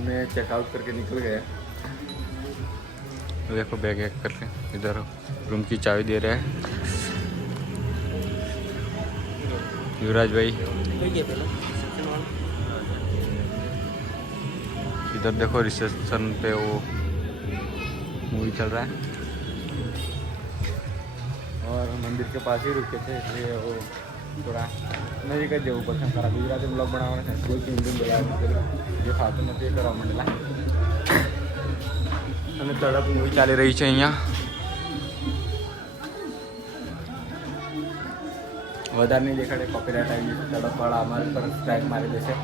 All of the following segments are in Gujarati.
हमने चेकआउट करके निकल गए देखो बैग एक करके इधर रूम की चाबी दे रहे हैं। युवराज भाई। इधर देखो रिसेप्शन पे वो मूवी चल रहा है। और मंदिर के पास ही रुके थे इसलिए वो થોડા નજીક જ જવું પડશે કરા ગુજરાતી બ્લોગ બનાવવાના છે. કોઈ હિન્દુ બોલાવે જે ફાવતું નથી એ કરવા માંડેલા અને તડપ મૂવી ચાલી રહી છે અહીંયા. વધારે નહીં દેખાડે કોપીરાઇટ આવી જશે તડપવાળા અમારી પર સ્ટ્રાઇક મારી દેશે.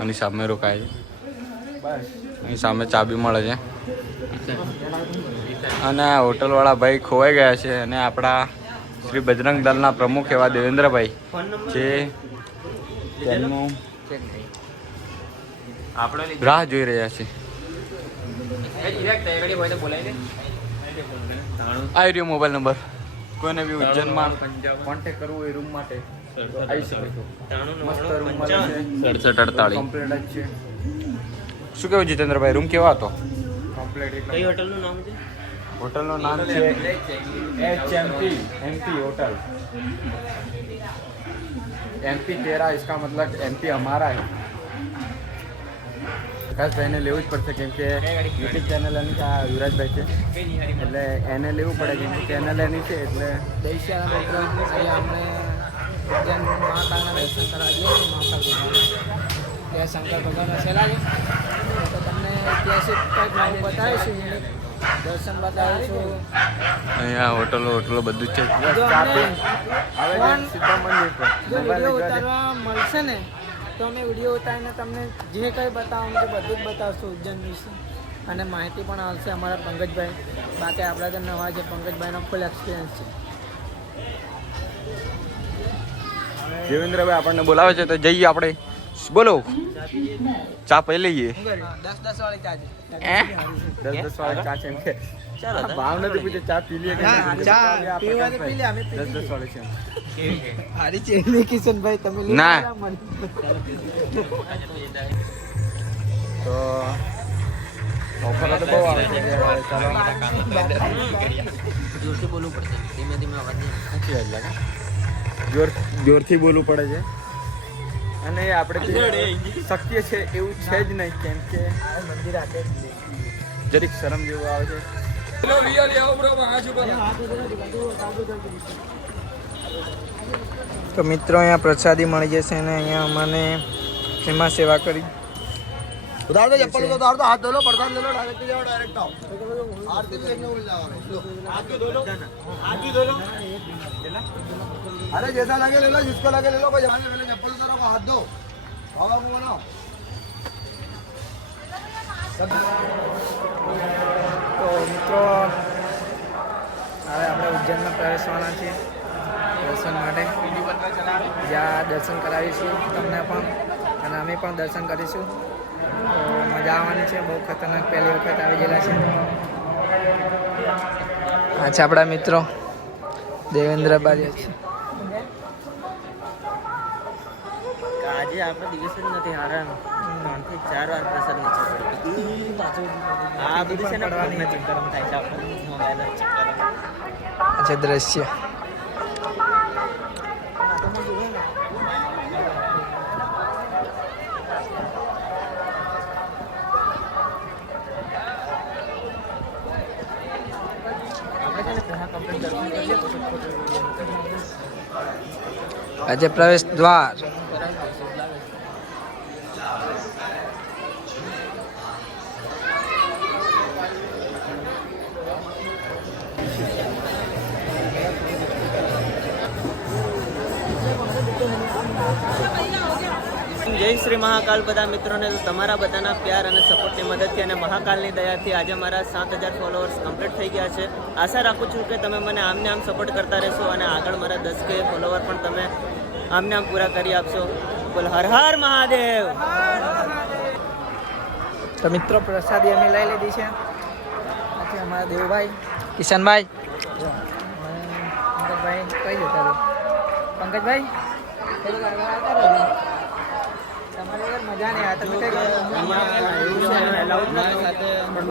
અને સામે રોકાય છે. બસ. અહીં સામે ચાબી મળે છે. અને હોટલવાળા ભાઈ ખોવાઈ ગયા છે અને આપણા શ્રી બજરંગ દળના પ્રમુખ એવા દેવેન્દ્રભાઈ જે તેમનું રાહ જોઈ રહ્યા છે. આવી રહ્યો મોબાઈલ નંબર. કોઈને બી ઉજ્જૈનમાં કોન્ટેક કરવો એ રૂમ માટે સડસઠ અડતાળીસ શું કેવું જીતેન્દ્રભાઈ રૂમ કેવો હતો? કઈ હોટલનું નામ છે? હોટલનું નામ છે H M P M P hotel M P तेरा इसका मतलब एम पी हमारा है આકાશભાઈને લેવું જ પડશે કેમ કે યુટ્યુબ ચેનલ એની છે આ યુવરાજભાઈ છે એટલે એને લેવું પડે કેમ કે ચેનલ એની છે એટલે દૈશ્યાના મિત્રો અહીંયા અમને ઉજ્જૈન મહાકાળના દર્શન કરવા જઈએ છીએ મહાકાળ ભગવાન ત્યાં શંકર ભગવાન વસેલા છે તો તમને ઐતિહાસિક કંઈક નવું બતાવીશું દર્શન બતાવીશું અહીંયા હોટલો હોટલો બધું જ છે. વીડિયો ઉતારવા મળશે ને તો અમે વીડિયો ઉતારીને તમને જે કંઈ બતાવવાનું છે બધું જ બતાવશું ઉજ્જૈન વિશે. અને માહિતી પણ આવશે અમારા પંકજભાઈ. બાકી આપણા તો નવા છે પંકજભાઈનો ફૂલ એક્સપિરિયન્સ છે. દેવેન્દ્રભાઈ આપણને બોલાવે છે તો જઈએ આપણે. બોલો. ચા પી લઈએ. દસ દસ વાળી ચા છે દસ દસ વાળી ચા છે એમ ભાવ નથી પૂછે ચા પી લઈએ ચા- નહીં? ચા આપણે પીવી હોય તો પી લે, અમે દસ દસ વાળી છે એમ. હારી કિશનભાઈ તમે ના. તો ઓફરો તો બહુ આવે છે ચાલો બોલવું પડશે. ધીમે ધીમે અવાજ નહીં સાચી વાત લાગે જોર જોરથી બોલવું પડે છે. અને આપણે જે શક્ય છે એવું છે જ નહીં કેમ કે મંદિર હાથે જરીક શરમ જેવું આવે છે. તો મિત્રો અહીંયા પ્રસાદી મળી જશે અને અહીંયા અમને એમાં સેવા કરી. उधार दो चप्पल को उधार दो हाथ धो लो प्रसाद ले लो डायरेक्ट जाओ डायरेक्ट आओ आरती भी देखने को मिल जाएगा लो हाथ भी धो लो हाथ भी धो लो अरे जैसा लगे ले लो जिसको लगे ले लो कोई जमाने पहले चप्पल उतारो को हाथ दो आओ बाबू बनाओ તો મિત્રો હવે આપણે ઉજ્જૈનમાં પ્રવેશવાના છીએ દર્શન માટે જ્યાં દર્શન કરાવીશું તમને પણ અને અમે પણ દર્શન કરીશું તો મજા આવવાની છે બહુ ખતરનાક પહેલી વખત આવી ગયેલા છે. આ છે આપણા મિત્રો દેવેન્દ્ર બારિયા છે. આજે આપણો દિવસ જ નથી હારાનો ત્રણથી ચાર વાર નીચે આ બધું છે ને થાય છે. આપણને મોબાઈલ. દ્રશ્ય આપણે છે ને પહેલા કમ્પ્લીટ દર્શન કરીએ પછી ફોટો વીડિયો કરાવી આજે પ્રવેશ દ્વાર. જય શ્રી મહાકાલ બધા મિત્રોને. તમારા બધાના પ્યાર અને સપોર્ટની મદદથી અને મહાકાલની દયાથી આજે મારા સાત હજાર ફોલોઅર્સ કમ્પ્લીટ થઈ ગયા છે. આશા રાખું છું કે તમે મને આમને આમ સપોર્ટ કરતા રહેશો અને આગળ મારા દસ કે ફોલોવર પણ તમે આમને આમ પૂરા કરી આપશો. બોલ, હર હર મહાદેવ! તો મિત્રો, પ્રસાદી અમે લઈ લીધી છે. અમારા દેવભાઈ, કિશનભાઈ પંકજભાઈ કઈ જતા પંકજભાઈ? તમારે મજા નહીં આવે. તમે કઈ